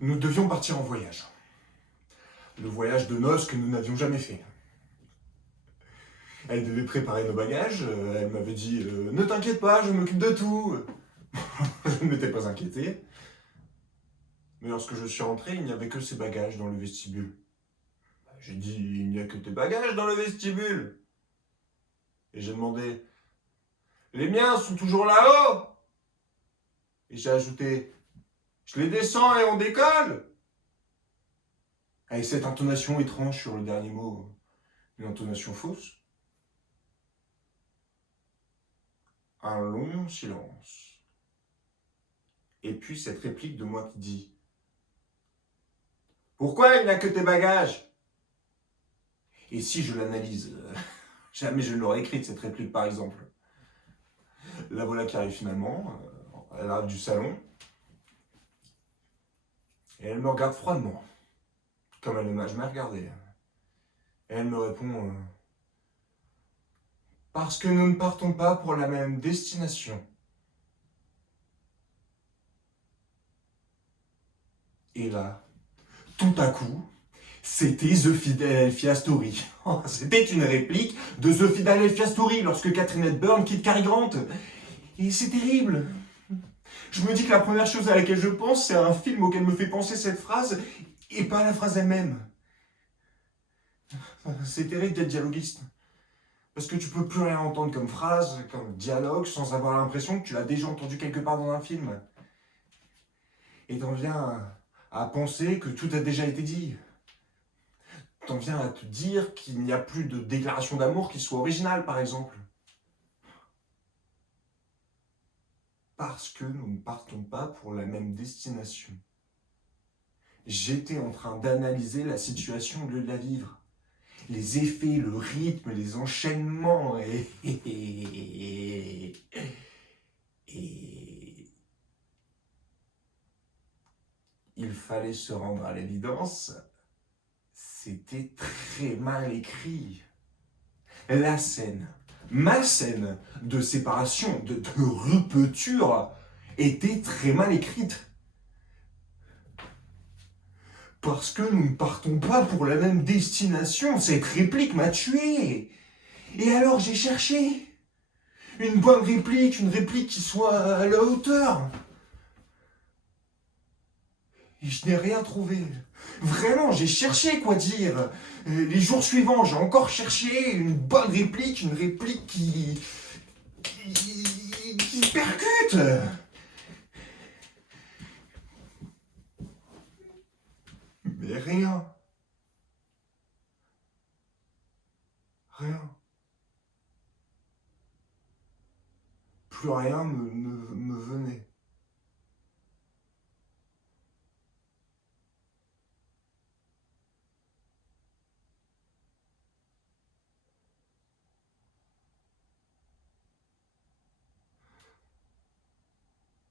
Nous devions partir en voyage. Le voyage de noces que nous n'avions jamais fait. Elle devait préparer nos bagages, elle m'avait dit ne t'inquiète pas, je m'occupe de tout. Je ne m'étais pas inquiété. Mais lorsque je suis rentré, il n'y avait que ses bagages dans le vestibule. J'ai dit il n'y a que tes bagages dans le vestibule. Et j'ai demandé les miens sont toujours là-haut. Et j'ai ajouté je les descends et on décolle. Avec cette intonation étrange sur le dernier mot, une intonation fausse. Un long silence. Et puis cette réplique de moi qui dit pourquoi il n'y a que tes bagages? Et si je l'analyse, jamais je ne l'aurais écrite cette réplique par exemple. La voilà qui arrive finalement, elle arrive du salon, et elle me regarde froidement, comme elle ne m'a jamais regardé. Et elle me répond parce que nous ne partons pas pour la même destination. Et là, tout à coup, c'était The Philadelphia Story. C'était une réplique de The Philadelphia Story lorsque Catherine Hepburn quitte Cary Grant. Et c'est terrible. Je me dis que la première chose à laquelle je pense, c'est un film auquel me fait penser cette phrase, et pas la phrase elle-même. C'est terrible d'être dialoguiste. Parce que tu peux plus rien entendre comme phrase, comme dialogue, sans avoir l'impression que tu l'as déjà entendu quelque part dans un film. Et t'en viens à penser que tout a déjà été dit. T'en viens à te dire qu'il n'y a plus de déclaration d'amour qui soit originale, par exemple. Parce que nous ne partons pas pour la même destination. J'étais en train d'analyser la situation au lieu de la vivre. Les effets, le rythme, les enchaînements et il fallait se rendre à l'évidence, c'était très mal écrit. La scène, ma scène de séparation, de rupture, était très mal écrite. Parce que nous ne partons pas pour la même destination, cette réplique m'a tué. Et alors j'ai cherché une bonne réplique, une réplique qui soit à la hauteur. Et je n'ai rien trouvé. Vraiment, j'ai cherché quoi dire. Les jours suivants, j'ai encore cherché une bonne réplique, une réplique qui percute. Mais rien. Rien. Plus rien me venait.